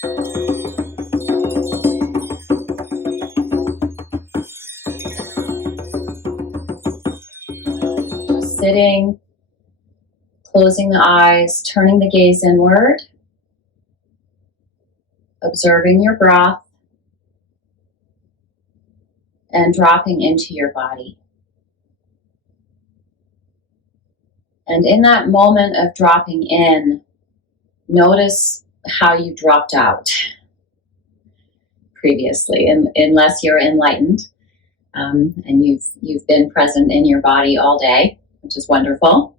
Just sitting, closing the eyes, turning the gaze inward, observing your breath, and dropping into your body. And in that moment of dropping in, notice how you dropped out previously, unless you're enlightened and you've been present in your body all day, which is wonderful.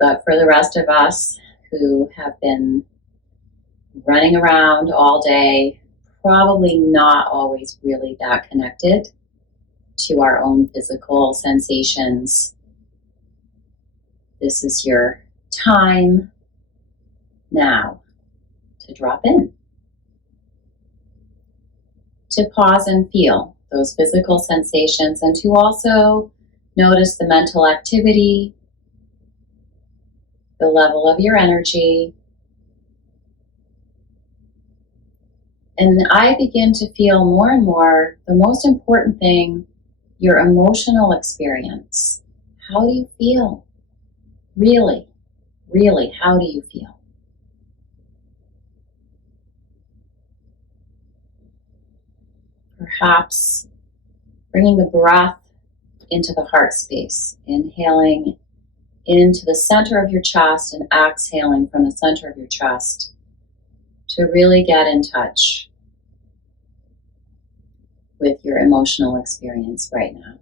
But for the rest of us who have been running around all day, probably not always really that connected to our own physical sensations, this is your time now to drop in, to pause and feel those physical sensations, and to also notice the mental activity, the level of your energy. And I begin to feel more and more the most important thing, your emotional experience. How do you feel? Really, really, how do you feel? Perhaps bringing the breath into the heart space, inhaling into the center of your chest and exhaling from the center of your chest to really get in touch with your emotional experience right now.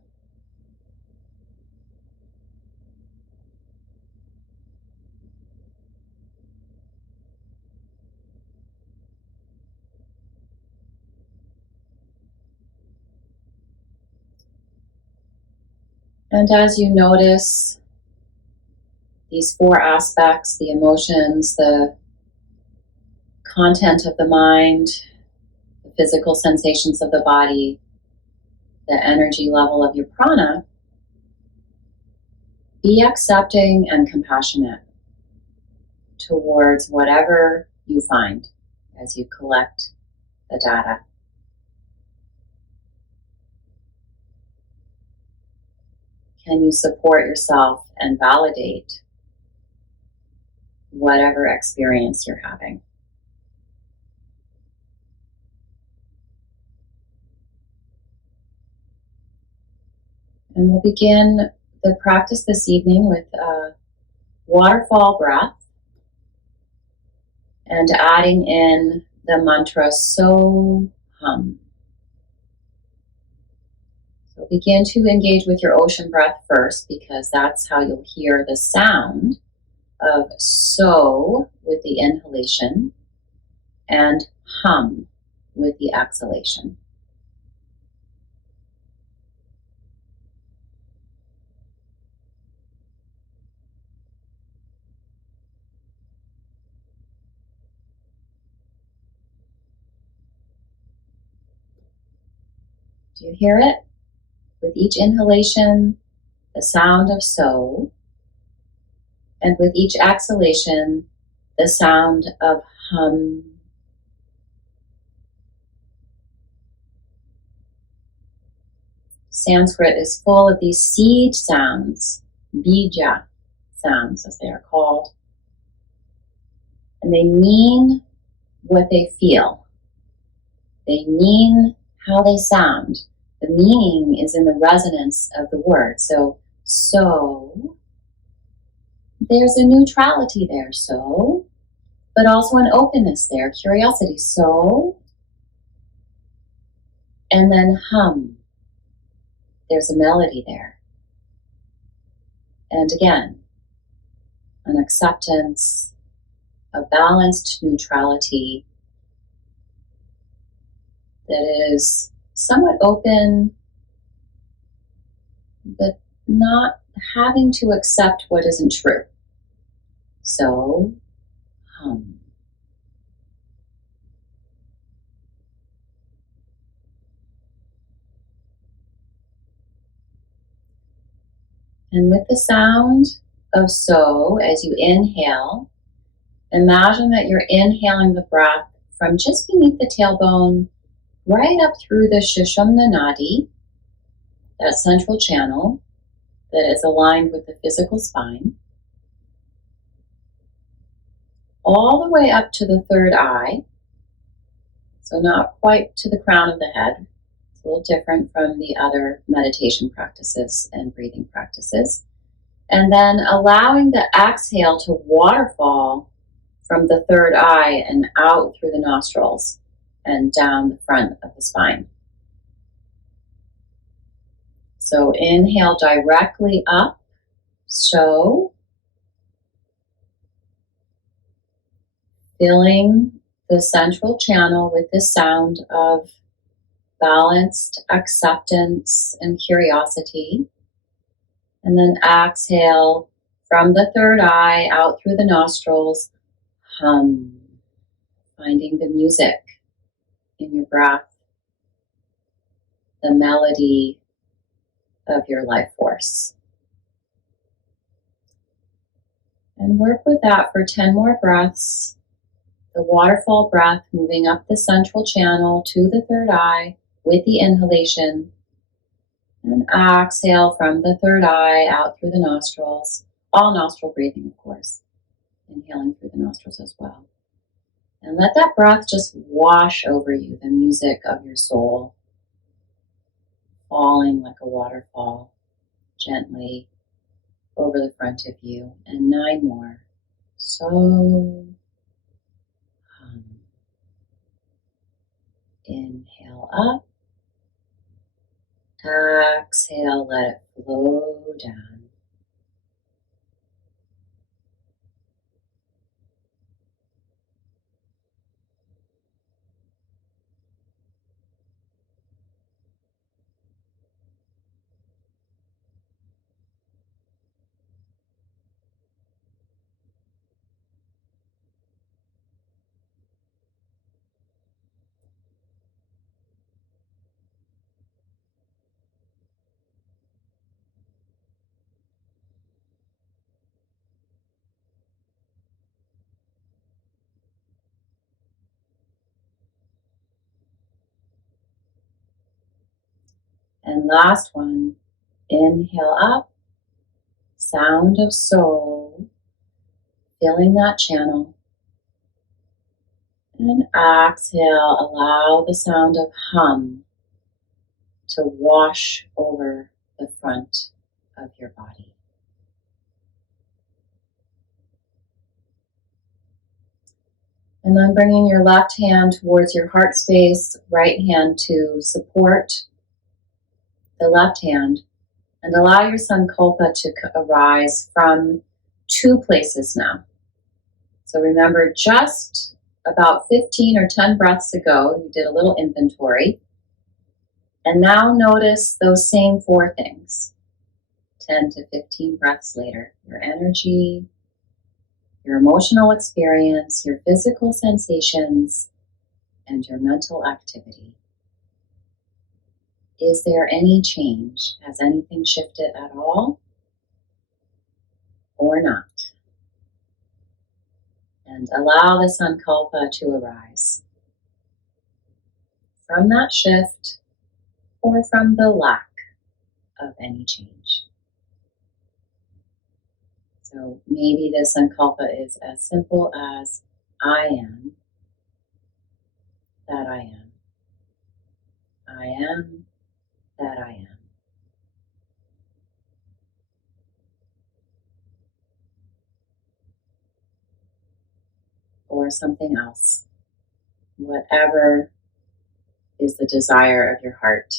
And as you notice these four aspects, the emotions, the content of the mind, the physical sensations of the body, the energy level of your prana, be accepting and compassionate towards whatever you find as you collect the data. Can you support yourself and validate whatever experience you're having? And we'll begin the practice this evening with a waterfall breath and adding in the mantra So Hum. So begin to engage with your ocean breath first, because that's how you'll hear the sound of So with the inhalation and Hum with the exhalation. Do you hear it? With each inhalation, the sound of So, and with each exhalation, the sound of Hum. Sanskrit is full of these seed sounds, bija sounds as they are called, and they mean what they feel. They mean how they sound. The meaning is in the resonance of the word. So, there's a neutrality there, so, but also an openness there, curiosity, so, and then hum. There's a melody there. And again, an acceptance, a balanced neutrality that is somewhat open, but not having to accept what isn't true. So, hum. And with the sound of So, as you inhale, imagine that you're inhaling the breath from just beneath the tailbone right up through the Sushumna Nadi, that central channel that is aligned with the physical spine, all the way up to the third eye, so not quite to the crown of the head. It's a little different from the other meditation practices and breathing practices. And then allowing the exhale to waterfall from the third eye and out through the nostrils and down the front of the spine. So inhale directly up, so filling the central channel with the sound of balanced acceptance and curiosity. And then exhale from the third eye out through the nostrils, hum, finding the music in your breath, the melody of your life force. And work with that for 10 more breaths. The waterfall breath moving up the central channel to the third eye with the inhalation. And exhale from the third eye out through the nostrils. All nostril breathing, of course. Inhaling through the nostrils as well. And let that breath just wash over you, the music of your soul, falling like a waterfall gently over the front of you. And 9 more. So hum. Inhale up. Exhale, let it flow down. And last one, inhale up, sound of soul, filling that channel. And exhale, allow the sound of hum to wash over the front of your body. And then bringing your left hand towards your heart space, right hand to support the left hand, and allow your sankalpa to arise from 2 places now. So remember, just about 15 or 10 breaths ago, you did a little inventory. And now notice those same 4 things. 10 to 15 breaths later, your energy, your emotional experience, your physical sensations, and your mental activity. Is there any change? Has anything shifted at all? Or not? And allow the sankalpa to arise from that shift or from the lack of any change. So maybe the sankalpa is as simple as I am that I am. I am that I am. Or something else. Whatever is the desire of your heart.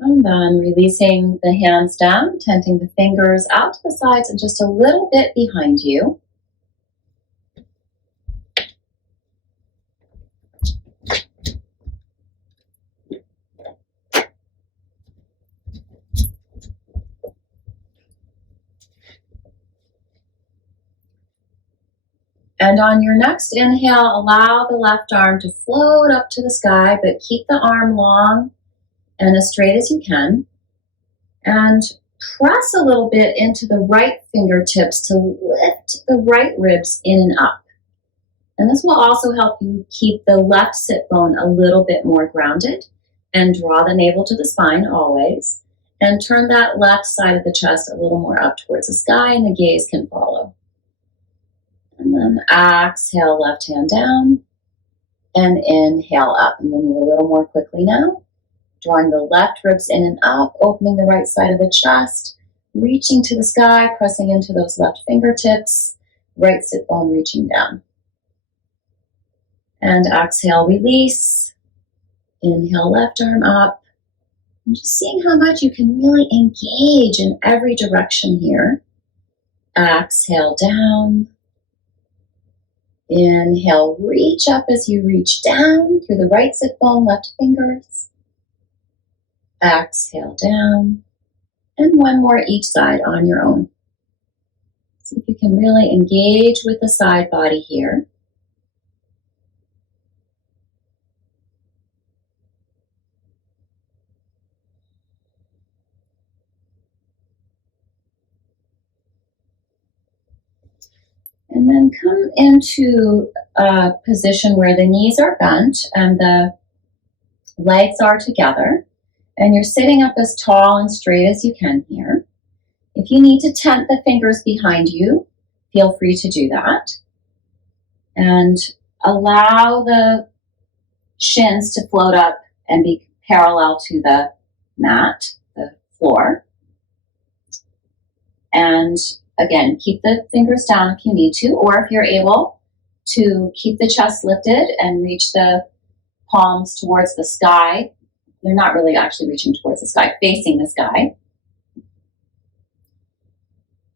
And then releasing the hands down, tenting the fingers out to the sides and just a little bit behind you. And on your next inhale, allow the left arm to float up to the sky, but keep the arm long and as straight as you can. And press a little bit into the right fingertips to lift the right ribs in and up. And this will also help you keep the left sit bone a little bit more grounded, and draw the navel to the spine always, and turn that left side of the chest a little more up towards the sky, and the gaze can follow. And then exhale, left hand down, and inhale up. And we'll move a little more quickly now. Drawing the left ribs in and up, opening the right side of the chest, reaching to the sky, pressing into those left fingertips, right sit bone reaching down. And exhale, release. Inhale, left arm up. And just seeing how much you can really engage in every direction here. Exhale, down. Inhale, reach up as you reach down through the right sit bone, left fingers. Exhale, down. And one more each side on your own. See if you can really engage with the side body here. And then come into a position where the knees are bent and the legs are together. And you're sitting up as tall and straight as you can here. If you need to tent the fingers behind you, feel free to do that. And allow the shins to float up and be parallel to the mat, the floor. And again, keep the fingers down if you need to, or if you're able to keep the chest lifted and reach the palms towards the sky. They're not really actually reaching towards the sky, facing the sky.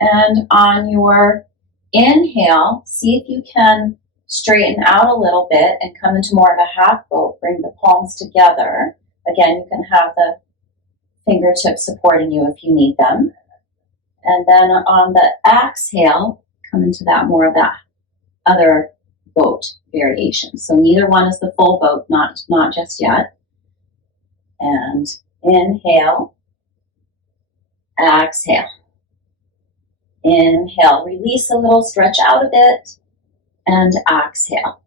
And on your inhale, see if you can straighten out a little bit and come into more of a half boat. Bring the palms together. Again, you can have the fingertips supporting you if you need them. And then on the exhale, come into that more of that other boat variation. So neither one is the full boat, not just yet. And inhale, exhale. Inhale, release a little, stretch out a bit, and exhale.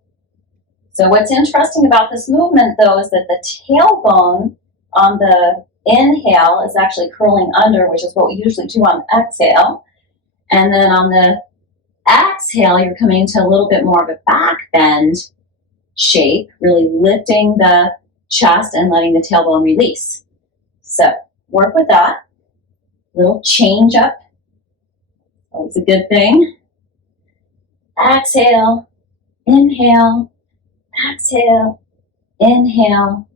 So what's interesting about this movement, though, is that the tailbone on the inhale is actually curling under, which is what we usually do on the exhale. And then on the exhale, you're coming to a little bit more of a back bend shape, really lifting the chest and letting the tailbone release. So work with that. Little change up. Always a good thing. Exhale, inhale, exhale, inhale.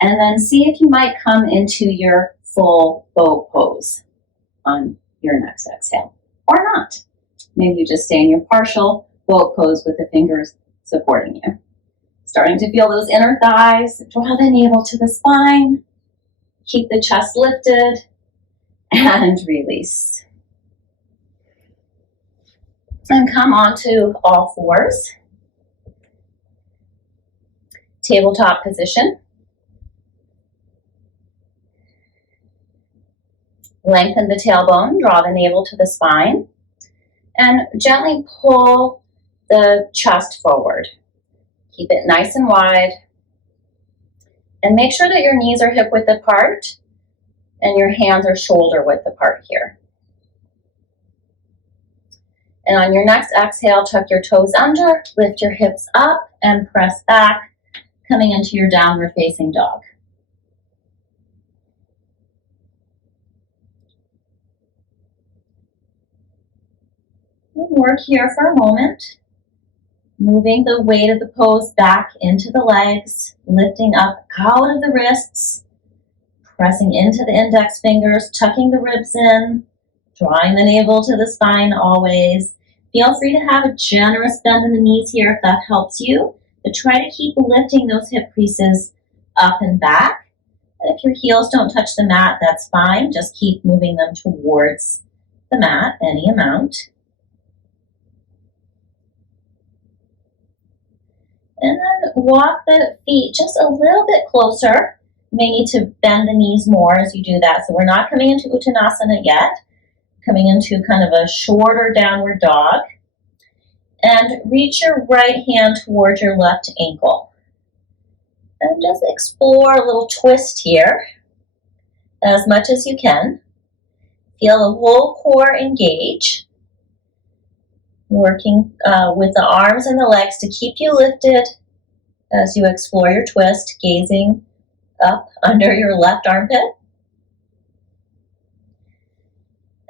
And then see if you might come into your full boat pose on your next exhale, or not. Maybe you just stay in your partial boat pose with the fingers supporting you. Starting to feel those inner thighs. Draw the navel to the spine. Keep the chest lifted and release. And come onto all fours. Tabletop position. Lengthen the tailbone, draw the navel to the spine, and gently pull the chest forward. Keep it nice and wide. And make sure that your knees are hip width apart and your hands are shoulder width apart here. And on your next exhale, tuck your toes under, lift your hips up, and press back, coming into your downward facing dog. Work here for a moment, moving the weight of the pose back into the legs, lifting up out of the wrists, pressing into the index fingers, tucking the ribs in, drawing the navel to the spine always. Feel free to have a generous bend in the knees here if that helps you, but try to keep lifting those hip creases up and back. And if your heels don't touch the mat, that's fine. Just keep moving them towards the mat, any amount. And then walk the feet just a little bit closer may need to bend the knees more as you do that. So we're not coming into Uttanasana yet. Coming into kind of a shorter downward dog. And reach your right hand towards your left ankle. And just explore a little twist here as much as you can. Feel the whole core engage. Working with the arms and the legs to keep you lifted as you explore your twist, gazing up under your left armpit.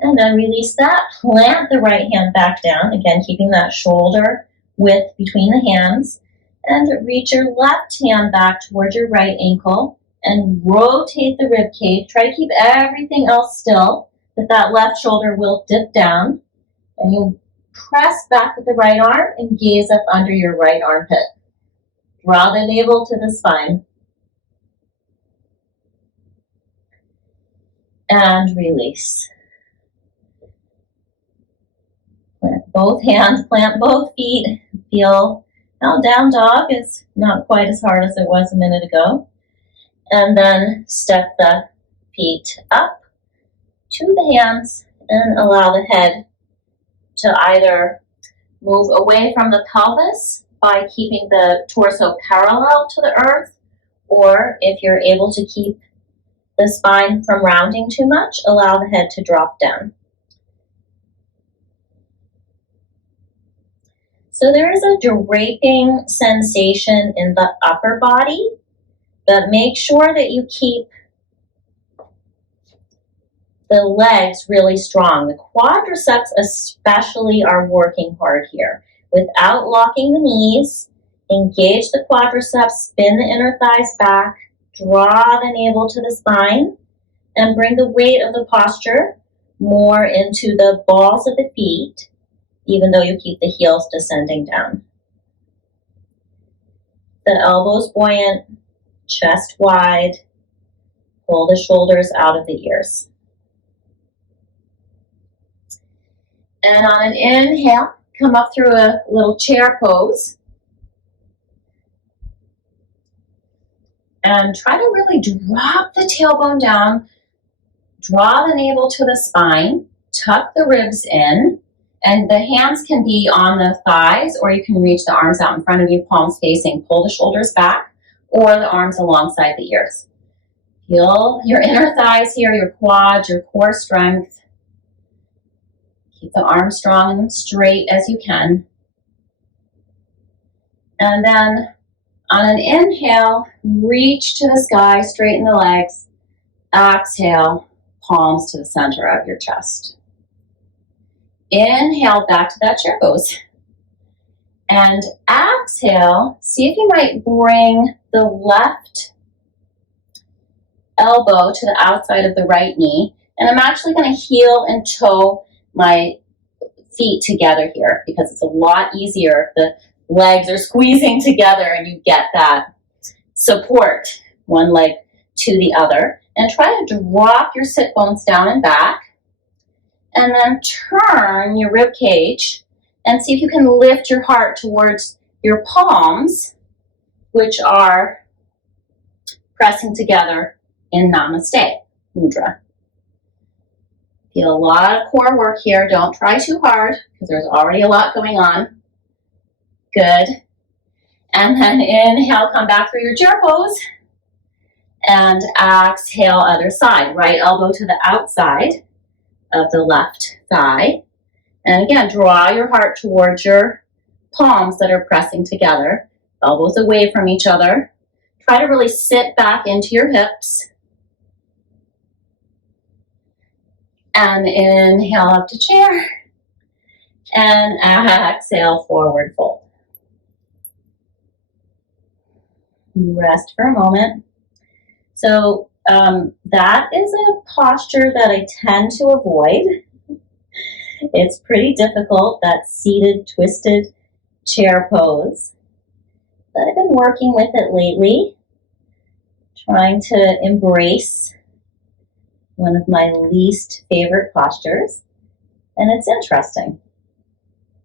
And then release that. Plant the right hand back down. Again, keeping that shoulder width between the hands. And reach your left hand back towards your right ankle and rotate the rib cage. Try to keep everything else still, but that left shoulder will dip down. And you'll press back with the right arm and gaze up under your right armpit. Draw the navel to the spine. And release. Plant both hands, plant both feet. Feel how down dog is not quite as hard as it was a minute ago. And then step the feet up to the hands and allow the head to either move away from the pelvis by keeping the torso parallel to the earth, or if you're able to keep the spine from rounding too much, allow the head to drop down. So there is a draping sensation in the upper body, but make sure that you keep the legs really strong. The quadriceps especially are working hard here. Without locking the knees, engage the quadriceps, spin the inner thighs back, draw the navel to the spine, and bring the weight of the posture more into the balls of the feet, even though you keep the heels descending down. The elbows buoyant, chest wide, pull the shoulders out of the ears. And on an inhale, come up through a little chair pose. And try to really drop the tailbone down, draw the navel to the spine, tuck the ribs in, and the hands can be on the thighs, or you can reach the arms out in front of you, palms facing, pull the shoulders back, or the arms alongside the ears. Feel your inner thighs here, your quads, your core strength. Keep the arms strong and straight as you can. And then on an inhale, reach to the sky, straighten the legs. Exhale, palms to the center of your chest. Inhale back to that chair pose. And exhale, see if you might bring the left elbow to the outside of the right knee. And I'm actually going to heel and toe my feet together here because it's a lot easier if the legs are squeezing together and you get that support, one leg to the other. And try to drop your sit bones down and back. And then turn your rib cage and see if you can lift your heart towards your palms, which are pressing together in Namaste Mudra. Feel a lot of core work here. Don't try too hard because there's already a lot going on. Good. And then inhale, come back through your chair pose. And exhale, other side. Right elbow to the outside of the left thigh. And again, draw your heart towards your palms that are pressing together. Elbows away from each other. Try to really sit back into your hips. And inhale up to chair. And exhale, forward fold. Rest for a moment. So that is a posture that I tend to avoid. It's pretty difficult, that seated, twisted chair pose. But I've been working with it lately, trying to embrace one of my least favorite postures. And it's interesting.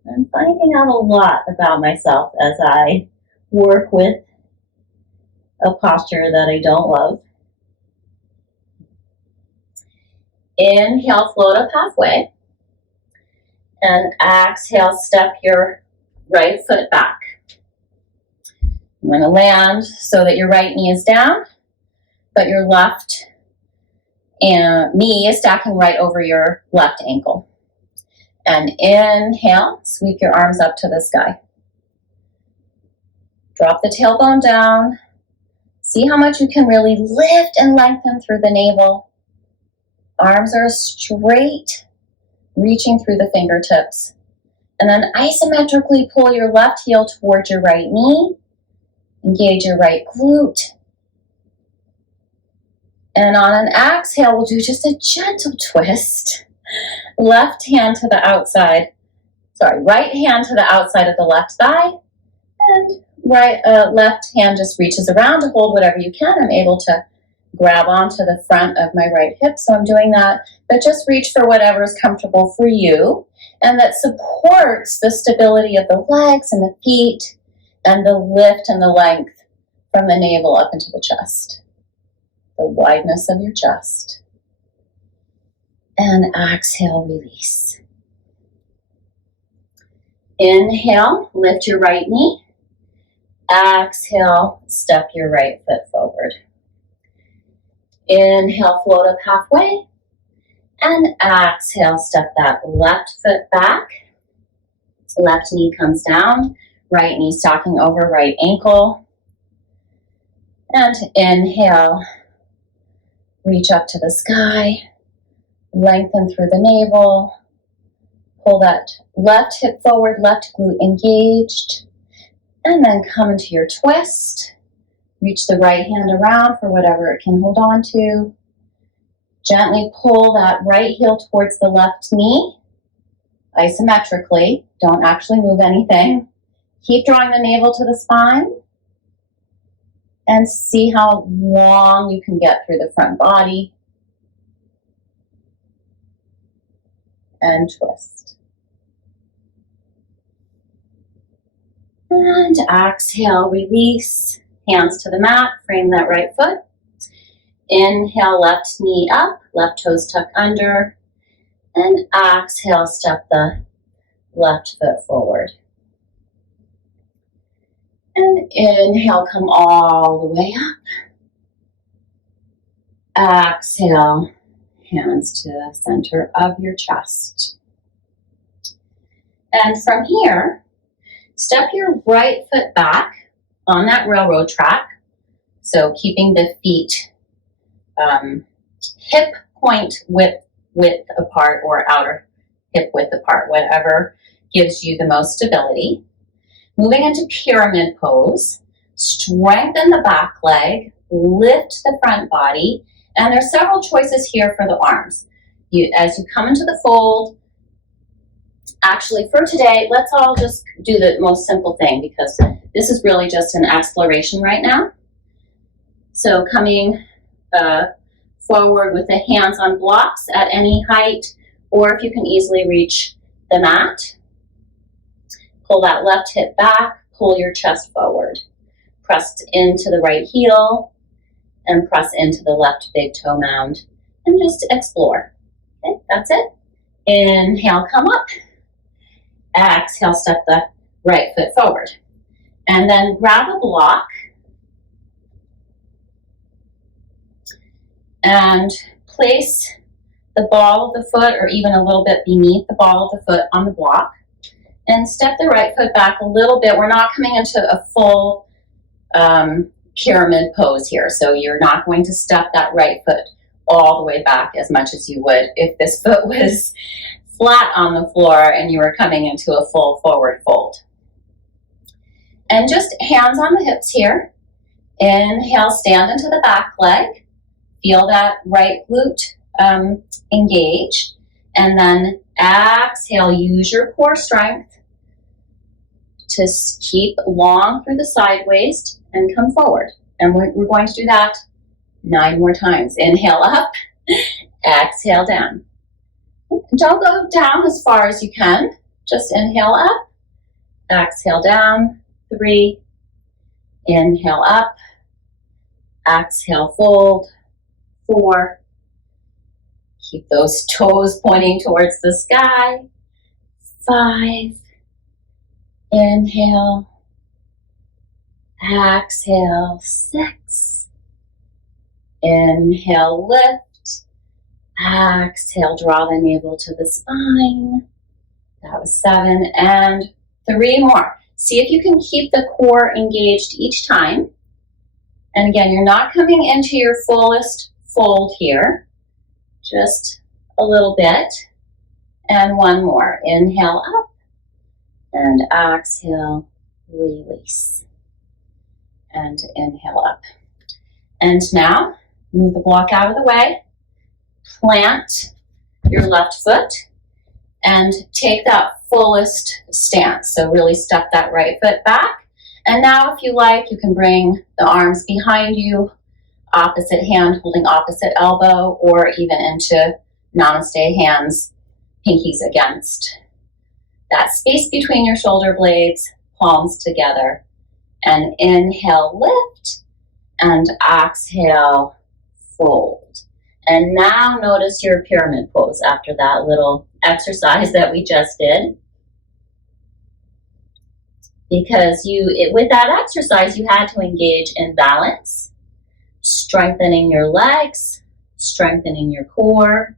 I'm finding out a lot about myself as I work with a posture that I don't love. Inhale, float up halfway. And exhale, step your right foot back. I'm going to land so that your right knee is down, but your left knee is stacking right over your left ankle. And inhale, sweep your arms up to the sky. Drop the tailbone down. See how much you can really lift and lengthen through the navel. Arms are straight, reaching through the fingertips. And then isometrically pull your left heel towards your right knee. Engage your right glute. And on an exhale, we'll do just a gentle twist. Left hand to the outside. Right hand to the outside of the left thigh. And left hand just reaches around to hold whatever you can. I'm able to grab onto the front of my right hip, so I'm doing that. But just reach for whatever is comfortable for you and that supports the stability of the legs and the feet and the lift and the length from the navel up into the chest, the wideness of your chest. And exhale, release. Inhale, lift your right knee. Exhale, step your right foot forward. Inhale, float up halfway. And exhale, step that left foot back. Left knee comes down. Right knee stocking over right ankle. And inhale, reach up to the sky. Lengthen through the navel. Pull that left hip forward, left glute engaged. And then come into your twist. Reach the right hand around for whatever it can hold on to. Gently pull that right heel towards the left knee, isometrically. Don't actually move anything. Keep drawing the navel to the spine. And see how long you can get through the front body. And twist. And exhale, release. Hands to the mat, frame that right foot. Inhale, left knee up, left toes tuck under. And exhale, step the left foot forward. And inhale, come all the way up. Exhale, hands to the center of your chest. And from here, step your right foot back on that railroad track. So keeping the feet hip point width apart or outer hip width apart, whatever gives you the most stability. Moving into pyramid pose, strengthen the back leg, lift the front body, and there's several choices here for the arms. As you come into the fold, actually for today, let's all just do the most simple thing because this is really just an exploration right now. So coming forward with the hands on blocks at any height, or if you can easily reach the mat. Pull that left hip back, pull your chest forward. Press into the right heel and press into the left big toe mound and just explore. Okay, that's it. Inhale, come up. Exhale, step the right foot forward. And then grab a block and place the ball of the foot or even a little bit beneath the ball of the foot on the block. And step the right foot back a little bit. We're not coming into a full pyramid pose here. So you're not going to step that right foot all the way back as much as you would if this foot was flat on the floor and you were coming into a full forward fold. And just hands on the hips here. Inhale, stand into the back leg. Feel that right glute engage. And then exhale, use your core strength to keep long through the side waist and come forward. And we're going to do that 9 more times. Inhale up, exhale down. Don't go down as far as you can. Just inhale up, exhale down. 3, inhale up, exhale fold. 4, Keep those toes pointing towards the sky. 5. Inhale. Exhale. 6. Inhale, lift. Exhale, draw the navel to the spine. That was 7. And 3 more. See if you can keep the core engaged each time. And again, you're not coming into your fullest fold here. Just a little bit. And 1 more. Inhale up. And exhale, release. And inhale up. And now, move the block out of the way. Plant your left foot. And take that fullest stance. So really step that right foot back. And now if you like, you can bring the arms behind you, opposite hand holding opposite elbow, or even into namaste hands, pinkies against that space between your shoulder blades, palms together. And inhale, lift, and exhale, fold. And now notice your pyramid pose after that little exercise that we just did. Because with that exercise, you had to engage in balance, strengthening your legs, strengthening your core,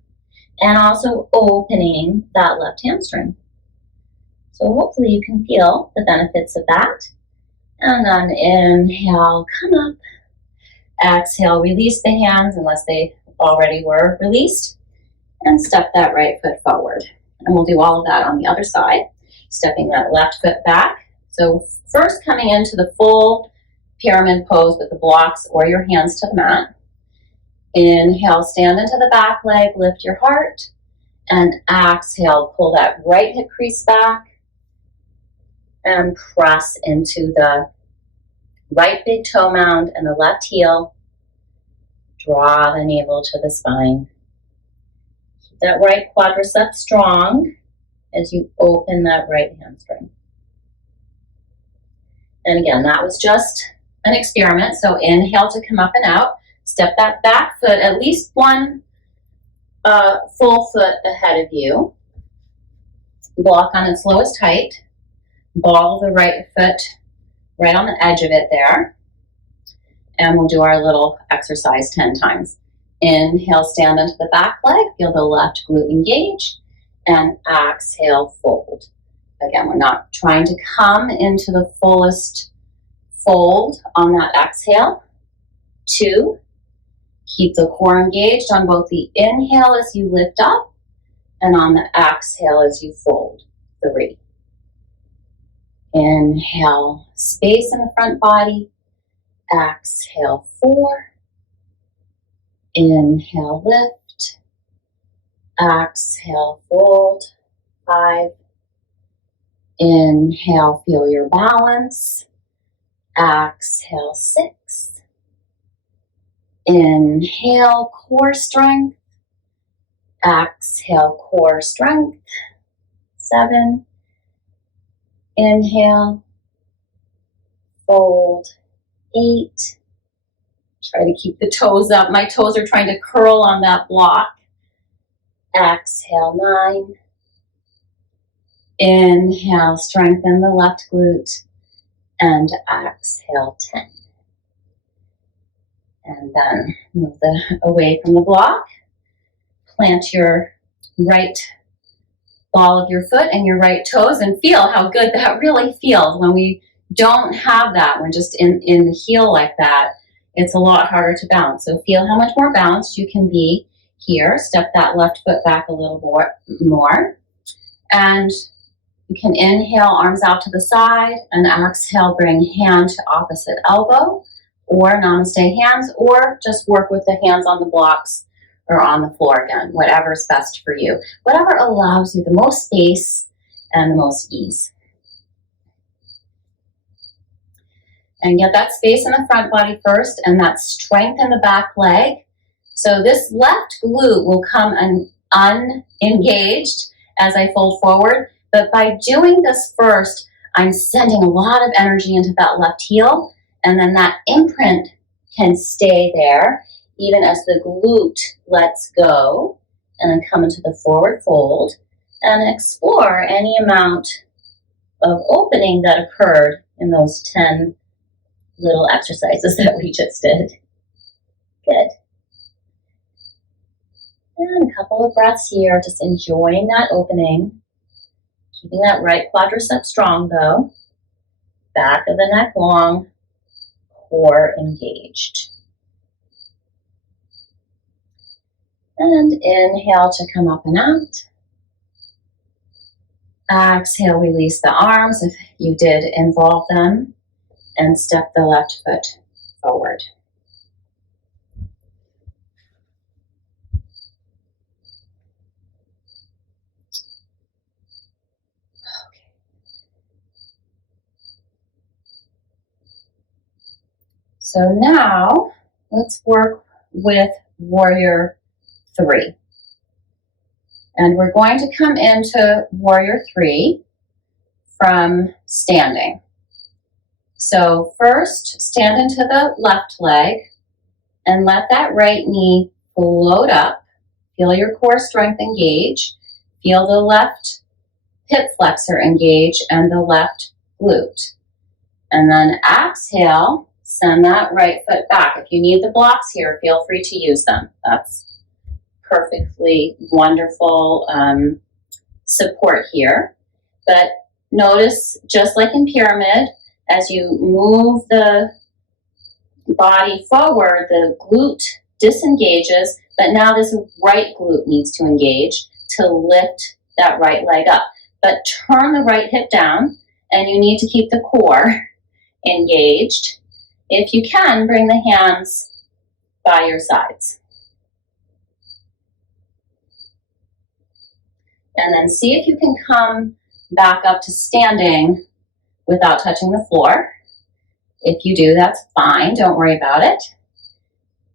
and also opening that left hamstring. So hopefully you can feel the benefits of that. And then inhale, come up. Exhale, release the hands unless they already were released. And step that right foot forward. And we'll do all of that on the other side. Stepping that left foot back. So first coming into the full pyramid pose with the blocks or your hands to the mat. Inhale, stand into the back leg, lift your heart. And exhale, pull that right hip crease back. And press into the right big toe mound and the left heel. Draw the navel to the spine. Keep that right quadricep strong as you open that right hamstring. And again, that was just an experiment. So inhale to come up and out. Step that back foot at least one full foot ahead of you. Block on its lowest height. Ball the right foot right on the edge of it there. And we'll do our little exercise 10 times. Inhale, stand into the back leg. Feel the left glute engage. And exhale, fold. Again, we're not trying to come into the fullest fold on that exhale. 2. Keep the core engaged on both the inhale as you lift up and on the exhale as you fold. 3. Inhale, space in the front body. Exhale, 4. Inhale, lift. Exhale, fold. 5. Inhale, feel your balance. Exhale, 6. Inhale, core strength. Exhale, core strength. 7. Inhale, fold. 8. Try to keep the toes up. My toes are trying to curl on that block. Exhale, 9. Inhale, strengthen the left glute. And exhale, 10. And then move away from the block. Plant your right ball of your foot and your right toes and feel how good that really feels. When we don't have that, we're just in the heel like that, it's a lot harder to balance. So feel how much more balanced you can be here. Step that left foot back a little more. And you can inhale, arms out to the side, and exhale, bring hand to opposite elbow, or namaste hands, or just work with the hands on the blocks or on the floor again, whatever's best for you. Whatever allows you the most space and the most ease. And get that space in the front body first, and that strength in the back leg. So this left glute will come unengaged as I fold forward. But by doing this first, I'm sending a lot of energy into that left heel, and then that imprint can stay there even as the glute lets go and then come into the forward fold and explore any amount of opening that occurred in those 10 little exercises that we just did. Good. And a couple of breaths here, just enjoying that opening. Keeping that right quadricep strong though. Back of the neck long, core engaged. And inhale to come up and out. Exhale, release the arms if you did involve them, and step the left foot forward. So now let's work with warrior 3. And we're going to come into warrior 3 from standing. So first, stand into the left leg and let that right knee float up. Feel your core strength engage. Feel the left hip flexor engage and the left glute. And then exhale, send that right foot back. If you need the blocks here, feel free to use them. That's perfectly wonderful support here. But notice, just like in pyramid, as you move the body forward, the glute disengages, but now this right glute needs to engage to lift that right leg up. But turn the right hip down, and you need to keep the core engaged. If you can, bring the hands by your sides. And then see if you can come back up to standing without touching the floor. If you do, that's fine. Don't worry about it.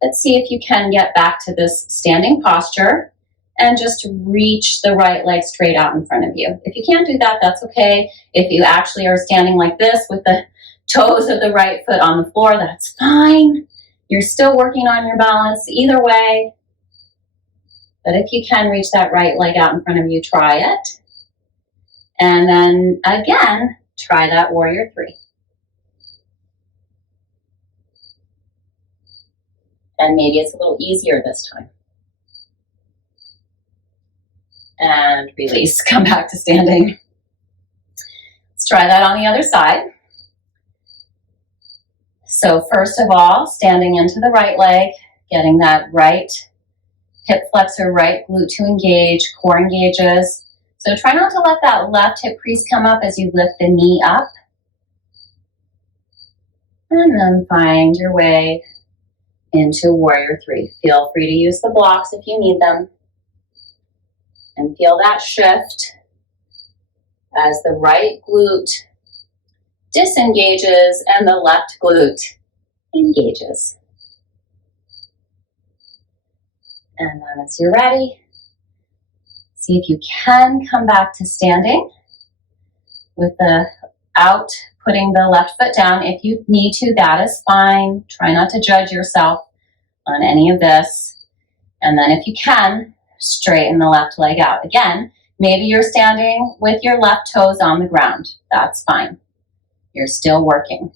Let's see if you can get back to this standing posture and just reach the right leg straight out in front of you. If you can't do that, that's okay. If you actually are standing like this with the toes of the right foot on the floor, that's fine. You're still working on your balance either way. But if you can reach that right leg out in front of you, try it. And then again, try that warrior 3. And maybe it's a little easier this time. And release, come back to standing. Let's try that on the other side. So first of all, standing into the right leg, getting that right hip flexor, right glute to engage, core engages. So try not to let that left hip crease come up as you lift the knee up. And then find your way into warrior 3. Feel free to use the blocks if you need them. And feel that shift as the right glute disengages and the left glute engages. And then as you're ready, see if you can come back to standing without putting the left foot down. If you need to, that is fine. Try not to judge yourself on any of this. And then if you can, straighten the left leg out. Again, maybe you're standing with your left toes on the ground. That's fine. You're still working.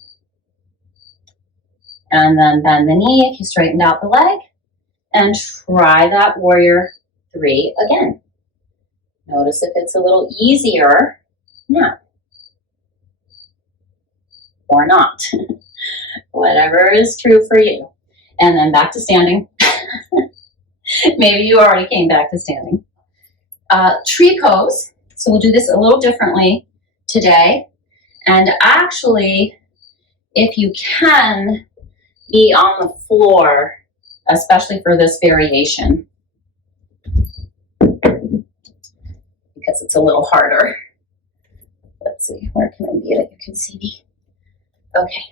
And then bend the knee if you straightened out the leg. And try that warrior 3 again. Notice if it's a little easier now. Or not. Whatever is true for you. And then back to standing. Maybe you already came back to standing. Tree pose. So we'll do this a little differently today. And actually, if you can be on the floor, especially for this variation, because it's a little harder. Let's see, where can I be that you can see me? Okay.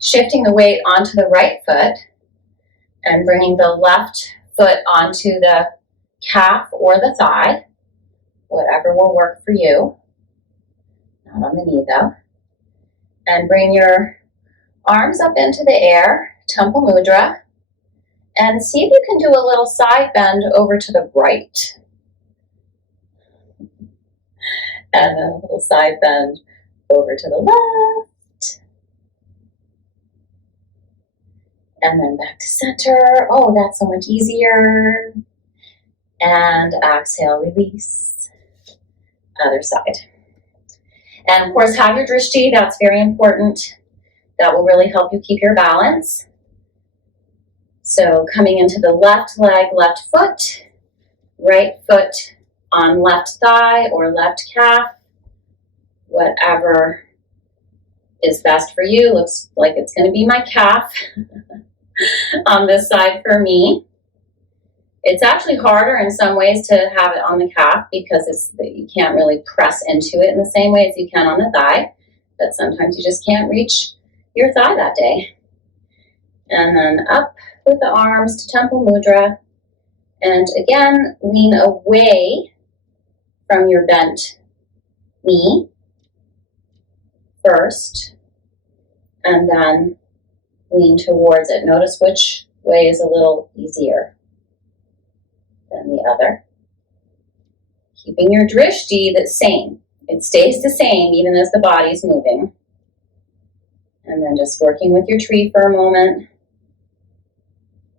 Shifting the weight onto the right foot and bringing the left foot onto the calf or the thigh, whatever will work for you. Not on the knee though. And bring your arms up into the air, Temple Mudra, And see if you can do a little side bend over to the right. And then a little side bend over to the left. And then back to center. Oh, that's so much easier. And exhale, release. Other side. And of course, have your drishti. That's very important. That will really help you keep your balance. So coming into the left leg, left foot, right foot on left thigh or left calf, whatever is best for you. Looks like it's going to be my calf on this side for me. It's actually harder in some ways to have it on the calf because you can't really press into it in the same way as you can on the thigh, but sometimes you just can't reach your thigh that day. And then up with the arms to Temple Mudra. And again, lean away from your bent knee first, and then lean towards it. Notice which way is a little easier than the other. Keeping your drishti the same. It stays the same even as the body's moving. And then just working with your tree for a moment.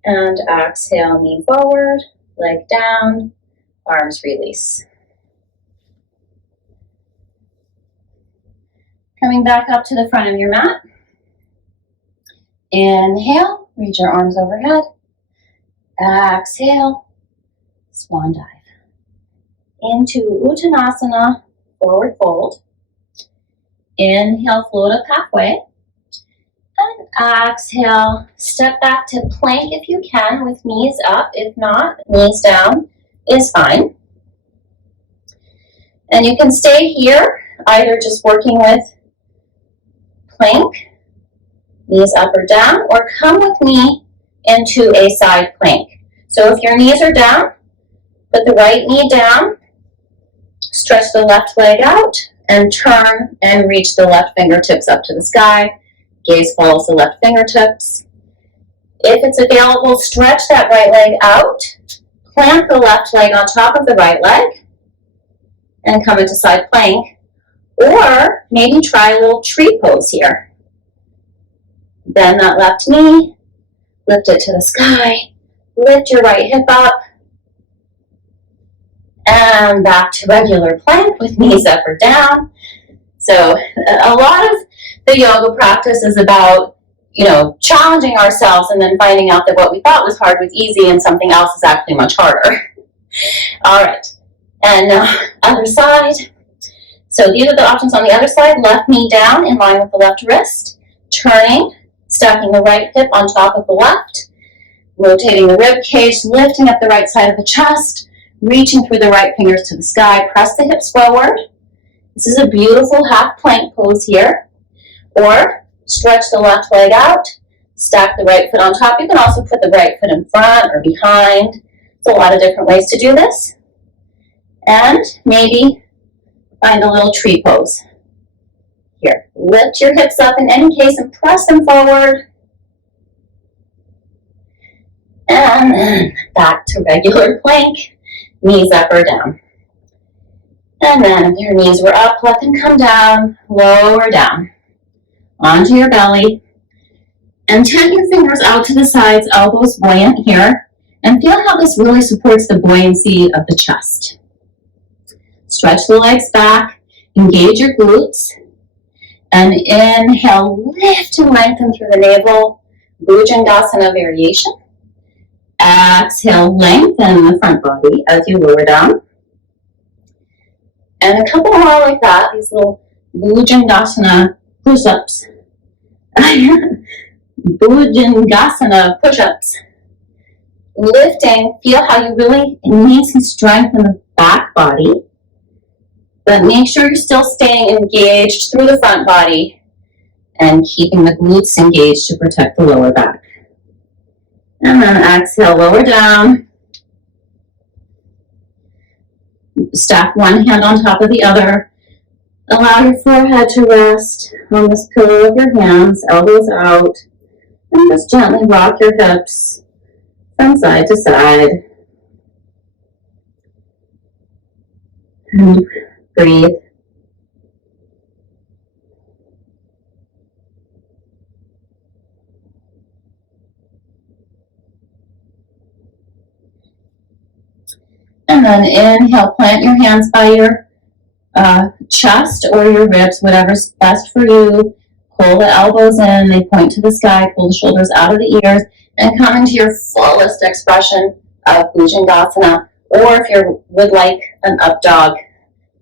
And exhale, knee forward, leg down, arms release. Coming back up to the front of your mat. Inhale, reach your arms overhead. Exhale, swan dive. Into Uttanasana, forward fold. Inhale, float up halfway. And exhale, step back to plank if you can with knees up. If not, knees down is fine. And you can stay here, either just working with plank, knees up or down, or come with me into a side plank. So if your knees are down, put the right knee down, stretch the left leg out, and turn and reach the left fingertips up to the sky. Gaze follows the left fingertips. If it's available, stretch that right leg out, plant the left leg on top of the right leg, and come into side plank. Or maybe try a little tree pose here. Bend that left knee, lift it to the sky, lift your right hip up, and back to regular plank with knees up or down. So a lot of the yoga practice is about, challenging ourselves and then finding out that what we thought was hard was easy and something else is actually much harder. All right, and now other side. So these are the options on the other side. Left knee down in line with the left wrist, turning, stacking the right hip on top of the left, rotating the rib cage, lifting up the right side of the chest, reaching through the right fingers to the sky, press the hips forward. This is a beautiful half plank pose here. Or stretch the left leg out, stack the right foot on top. You can also put the right foot in front or behind. There's a lot of different ways to do this. And maybe find a little tree pose. Here, lift your hips up in any case and press them forward. And then back to regular plank, knees up or down. And then if your knees were up, let them come down, lower down. Onto your belly, and take your fingers out to the sides, elbows buoyant here, and feel how this really supports the buoyancy of the chest. Stretch the legs back, engage your glutes, and inhale, lift and lengthen through the navel, Bhujangasana variation. Exhale, lengthen the front body as you lower down. And a couple more like that, these little Bhujangasana push-ups. Bhujangasana push-ups. Lifting, feel how you really need some strength in the back body, but make sure you're still staying engaged through the front body and keeping the glutes engaged to protect the lower back. And then exhale, lower down. Stack one hand on top of the other. Allow your forehead to rest on this pillow of your hands, elbows out, and just gently rock your hips from side to side. And breathe. And then inhale, plant your hands by your chest or your ribs, whatever's best for you. Pull the elbows in, they point to the sky, pull the shoulders out of the ears, and come into your fullest expression of Bhujangasana. Or if you would like an up dog,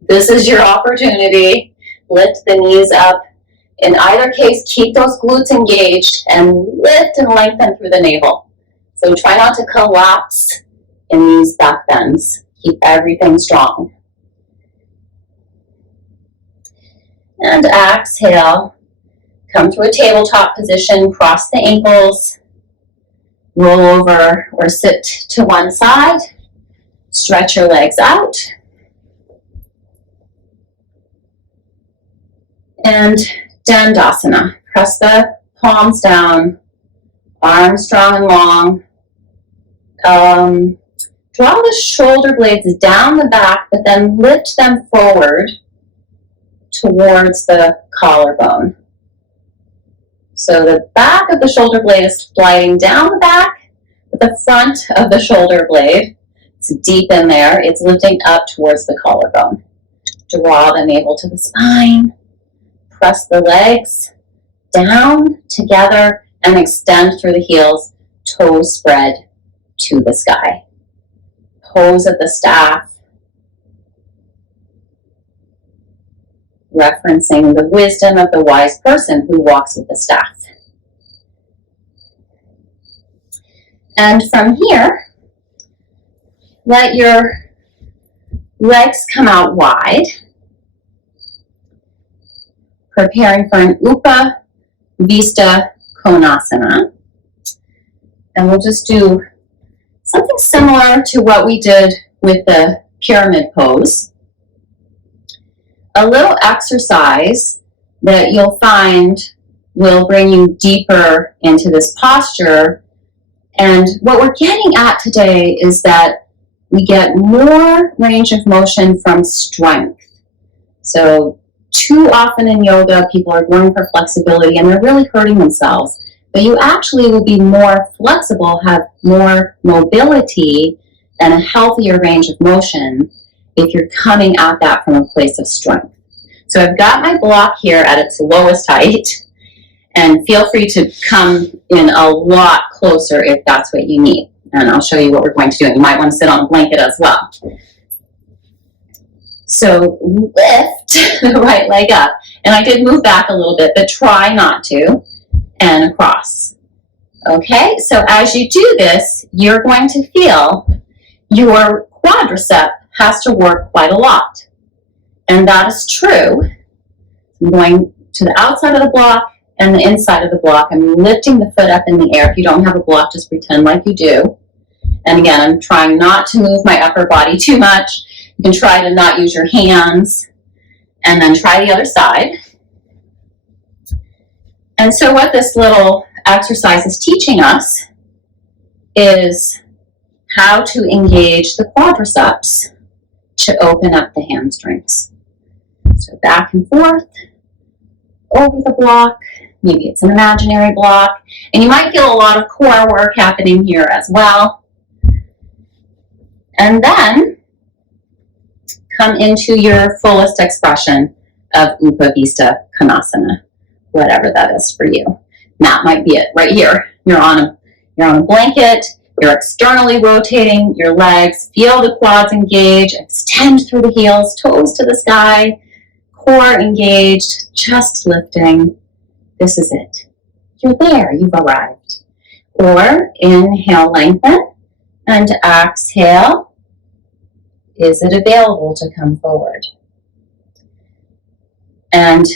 this is your opportunity. Lift the knees up. In either case, keep those glutes engaged and lift and lengthen through the navel. So try not to collapse in these back bends. Keep everything strong. And exhale. Come to a tabletop position, cross the ankles, roll over or sit to one side, stretch your legs out. And Dandasana. Press the palms down, arms strong and long. Draw the shoulder blades down the back, but then lift them forward towards the collarbone. So the back of the shoulder blade is sliding down the back, but the front of the shoulder blade, it's deep in there, it's lifting up towards the collarbone. Draw the navel to the spine, press the legs down together and extend through the heels, toes spread to the sky. Pose of the staff, referencing the wisdom of the wise person who walks with the staff. And from here, let your legs come out wide, preparing for an Upavista Konasana. And we'll just do something similar to what we did with the pyramid pose. A little exercise that you'll find will bring you deeper into this posture. And what we're getting at today is that we get more range of motion from strength. So too often in yoga, people are going for flexibility and they're really hurting themselves. But you actually will be more flexible, have more mobility, and a healthier range of motion if you're coming at that from a place of strength. So I've got my block here at its lowest height, and feel free to come in a lot closer if that's what you need. And I'll show you what we're going to do. And you might want to sit on a blanket as well. So lift the right leg up. And I did move back a little bit, but try not to. And across. Okay, so as you do this, you're going to feel your quadricep has to work quite a lot. And that is true. I'm going to the outside of the block and the inside of the block. I'm lifting the foot up in the air. If you don't have a block, just pretend like you do. And again, I'm trying not to move my upper body too much. You can try to not use your hands. And then try the other side. And so what this little exercise is teaching us is how to engage the quadriceps to open up the hamstrings. So back and forth, over the block. Maybe it's an imaginary block. And you might feel a lot of core work happening here as well. And then come into your fullest expression of Upavista Konasana. Whatever that is for you. And that might be it right here. You're on a blanket, you're externally rotating your legs, feel the quads engage, extend through the heels, toes to the sky, core engaged, chest lifting. This is it. You're there, you've arrived. Or inhale, lengthen, and exhale. Is it available to come forward? And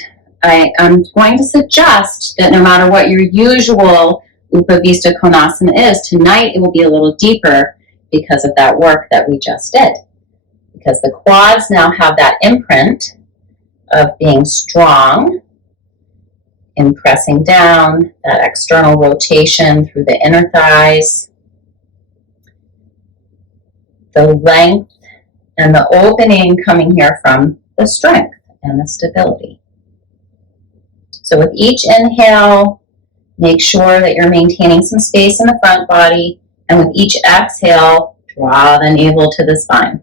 I'm going to suggest that no matter what your usual Upavista Konasana is, tonight it will be a little deeper because of that work that we just did. Because the quads now have that imprint of being strong in pressing down, that external rotation through the inner thighs. the length and the opening coming here from the strength and the stability. So with each inhale, make sure that you're maintaining some space in the front body, and with each exhale, draw the navel to the spine.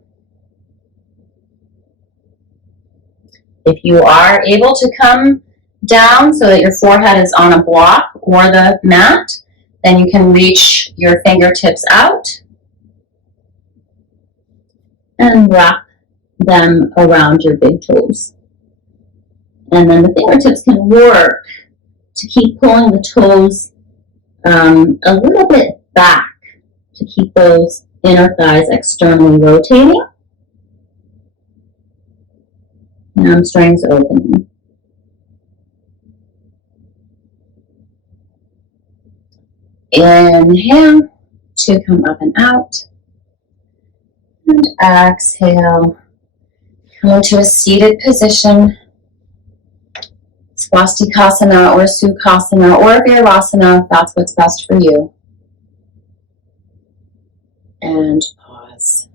If you are able to come down so that your forehead is on a block or the mat, then you can reach your fingertips out and wrap them around your big toes. And then the fingertips can work to keep pulling the toes a little bit back to keep those inner thighs externally rotating. Hamstrings opening. Inhale to come up and out. And exhale. Come into a seated position. Swastikasana or Sukhasana or Virasana, if that's what's best for you. And pause.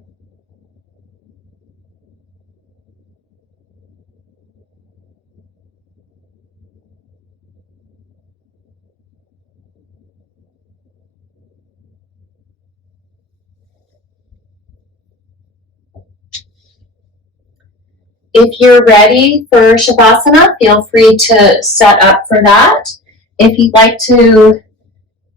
If you're ready for Shavasana, feel free to set up for that. If you'd like to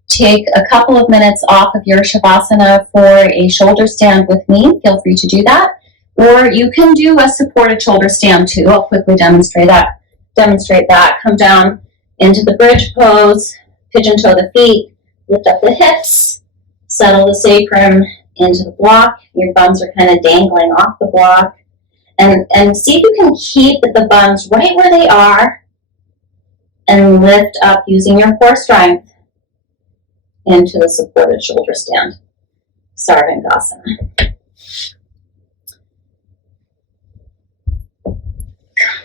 take a couple of minutes off of your Shavasana for a shoulder stand with me, feel free to do that. Or you can do a supported shoulder stand too. I'll quickly demonstrate that. Come down into the bridge pose, pigeon toe the feet, lift up the hips, settle the sacrum into the block. Your bums are kind of dangling off the block. And see if you can keep the buns right where they are and lift up using your core strength into the supported shoulder stand, Sarvangasana.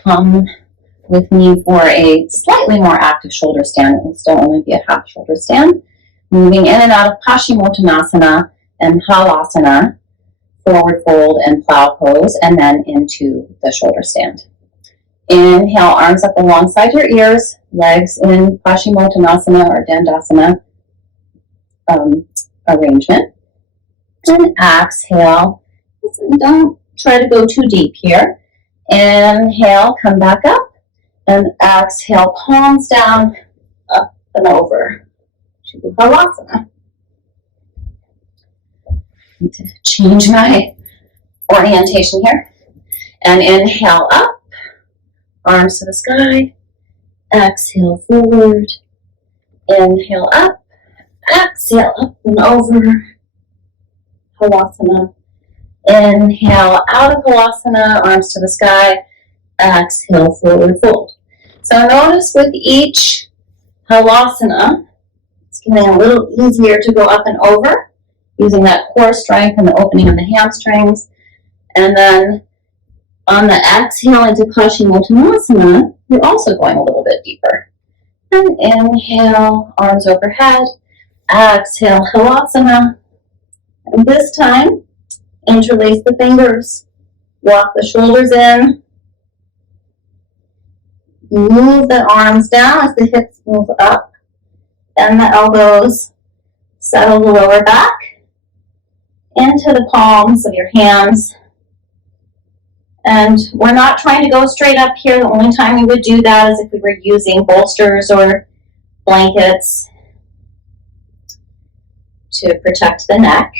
Come with me for a slightly more active shoulder stand. It will still only be a half shoulder stand. Moving in and out of Paschimottanasana and Halasana, forward fold and plow pose, and then into the shoulder stand. Inhale, arms up alongside your ears, legs in Paschimottanasana or Dandasana arrangement. And exhale. Don't try to go too deep here. Inhale, come back up, and exhale, palms down, up and over to Halasana. Need to change my orientation here. And inhale up, arms to the sky. Exhale forward. Inhale up. Exhale up and over. Halasana. Inhale out of Halasana, arms to the sky. Exhale forward fold. So notice with each Halasana, it's getting a little easier to go up and over, using that core strength and the opening of the hamstrings. And then on the exhale into Paschimottanasana, you're also going a little bit deeper. And inhale, arms overhead. Exhale, Halasana. And this time, interlace the fingers. Walk the shoulders in. Move the arms down as the hips move up. Bend the elbows. Settle the lower back into the palms of your hands. And we're not trying to go straight up here. The only time we would do that is if we were using bolsters or blankets to protect the neck.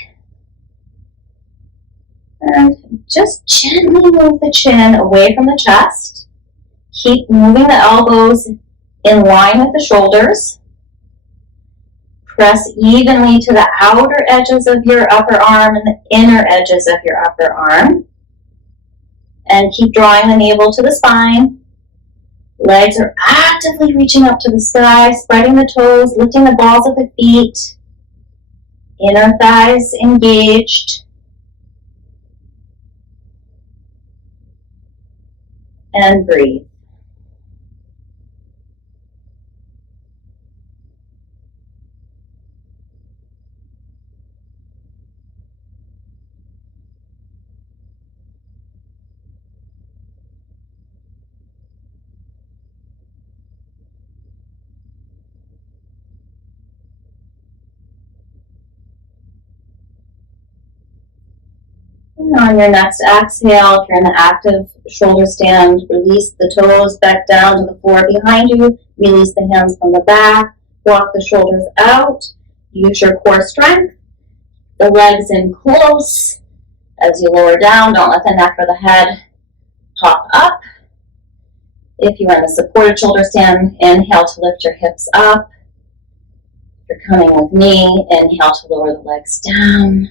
And just gently move the chin away from the chest. Keep moving the elbows in line with the shoulders. Press evenly to the outer edges of your upper arm and the inner edges of your upper arm. And keep drawing the navel to the spine. Legs are actively reaching up to the sky, spreading the toes, lifting the balls of the feet. Inner thighs engaged. And breathe. And on your next exhale, if you're in the active shoulder stand, release the toes back down to the floor behind you. Release the hands from the back. Walk the shoulders out. Use your core strength. The legs in close. As you lower down, don't let the neck or the head pop up. If you're in the supported shoulder stand, inhale to lift your hips up. If you're coming with me, inhale to lower the legs down.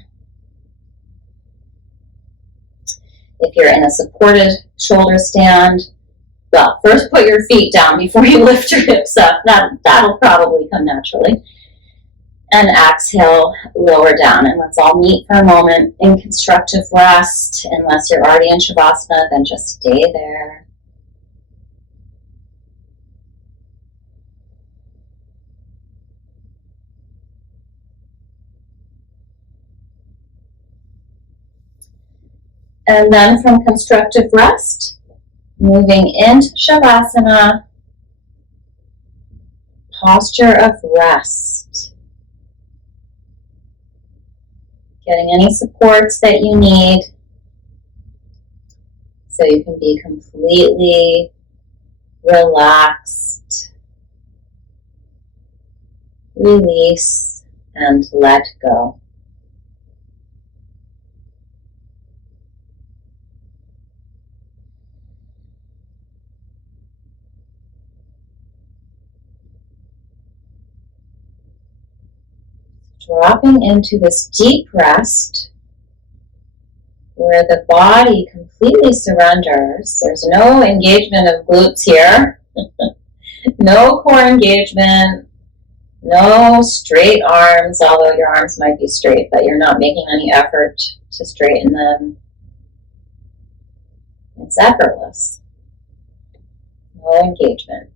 If you're in a supported shoulder stand, well, first put your feet down before you lift your hips up. That'll probably come naturally. And exhale, lower down. And let's all meet for a moment in constructive rest. Unless you're already in Shavasana, then just stay there. And then from constructive rest, moving into Shavasana, posture of rest. Getting any supports that you need so you can be completely relaxed, release, and let go. Dropping into this deep rest where the body completely surrenders. There's no engagement of glutes here, no core engagement, no straight arms, although your arms might be straight, but you're not making any effort to straighten them. It's effortless. No engagement.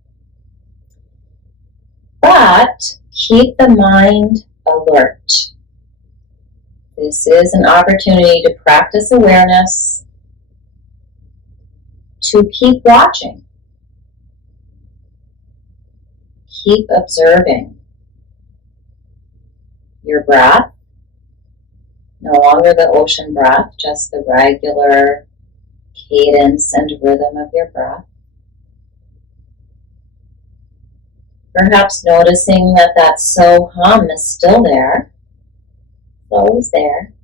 But keep the mind alert. This is an opportunity to practice awareness, to keep watching, keep observing your breath, no longer the ocean breath, just the regular cadence and rhythm of your breath. Perhaps noticing that so hum is still there. It's always there.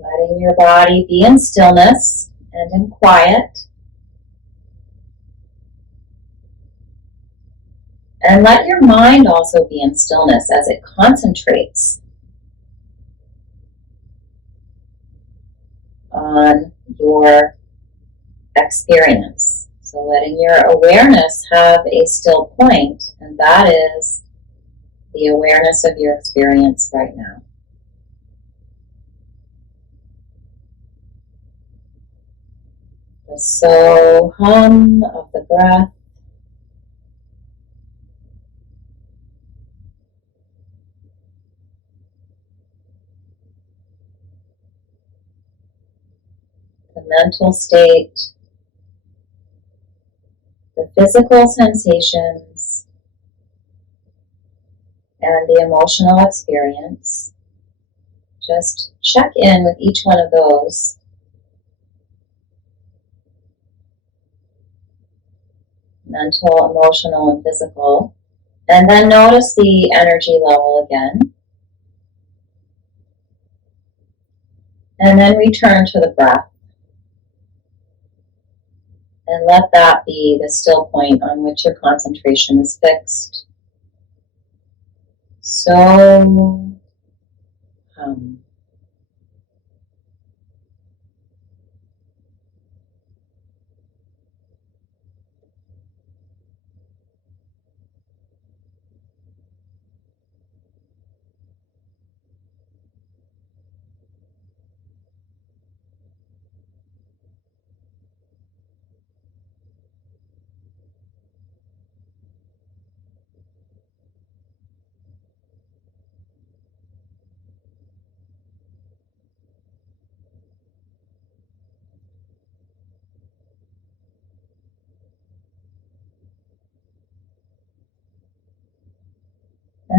Letting your body be in stillness and in quiet. And let your mind also be in stillness as it concentrates on your experience. So letting your awareness have a still point, and that is the awareness of your experience right now. The so hum of the breath. The mental state. The physical sensations. And the emotional experience. Just check in with each one of those. Mental, emotional, and physical. And then notice the energy level again. And then return to the breath. And let that be the still point on which your concentration is fixed. So hum.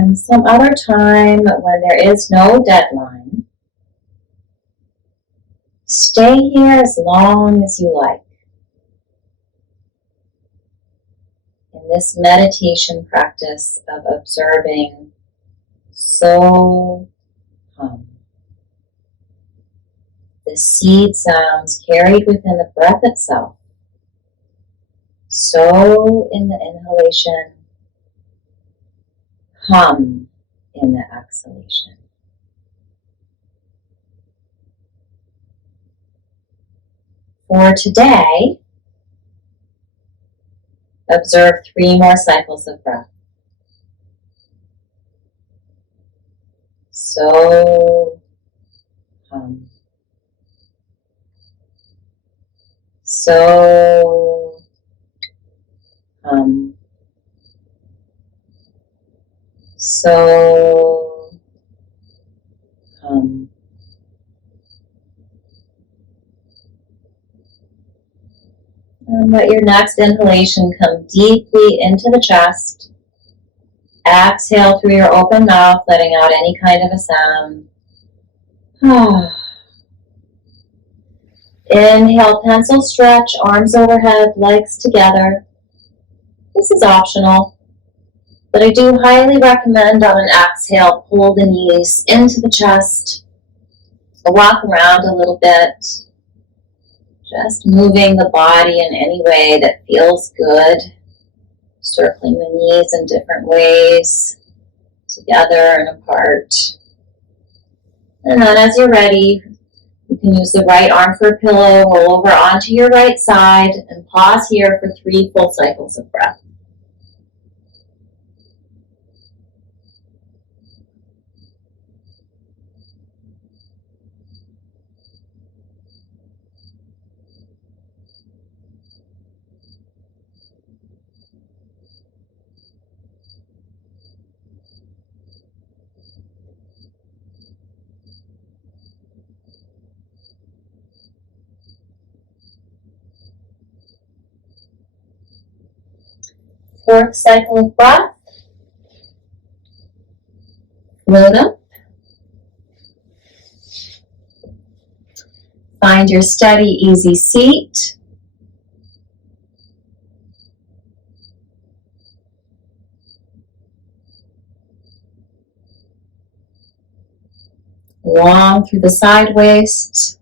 And some other time when there is no deadline, stay here as long as you like. In this meditation practice of observing So hum, the seed sounds carried within the breath itself. So in the inhalation, hum in the exhalation. For today, observe 3 more cycles of breath. So hum. So hum. So hum. And let your next inhalation come deeply into the chest. Exhale through your open mouth, letting out any kind of a sound. Inhale, pencil stretch, arms overhead, legs together. This is optional, but I do highly recommend on an exhale, pull the knees into the chest, walk around a little bit, just moving the body in any way that feels good, circling the knees in different ways, together and apart. And then as you're ready, you can use the right arm for a pillow, roll over onto your right side, and pause here for 3 full cycles of breath. Fourth cycle of breath. Float up. Find your steady, easy seat. Long through the side waist.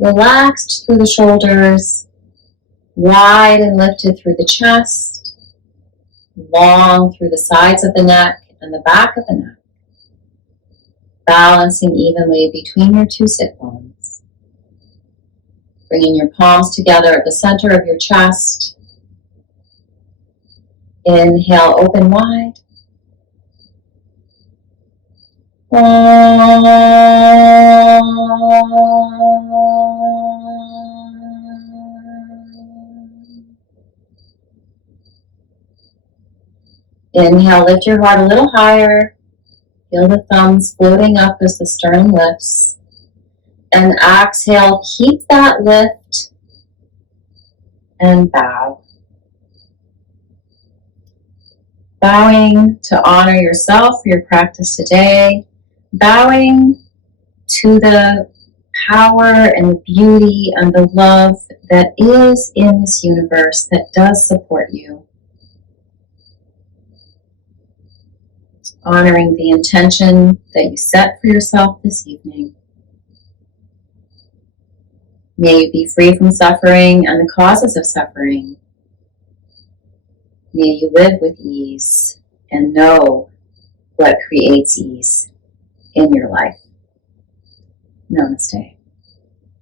Relaxed through the shoulders. Wide and lifted through the chest. Long through the sides of the neck and the back of the neck. Balancing evenly between your 2 sit bones. Bringing your palms together at the center of your chest. Inhale, open wide. Inhale, lift your heart a little higher. Feel the thumbs floating up as the sternum lifts. And exhale, keep that lift and bow. Bowing to honor yourself for your practice today. Bowing to the power and the beauty and the love that is in this universe that does support you. Honoring the intention that you set for yourself this evening. May you be free from suffering and the causes of suffering. May you live with ease and know what creates ease in your life. Namaste.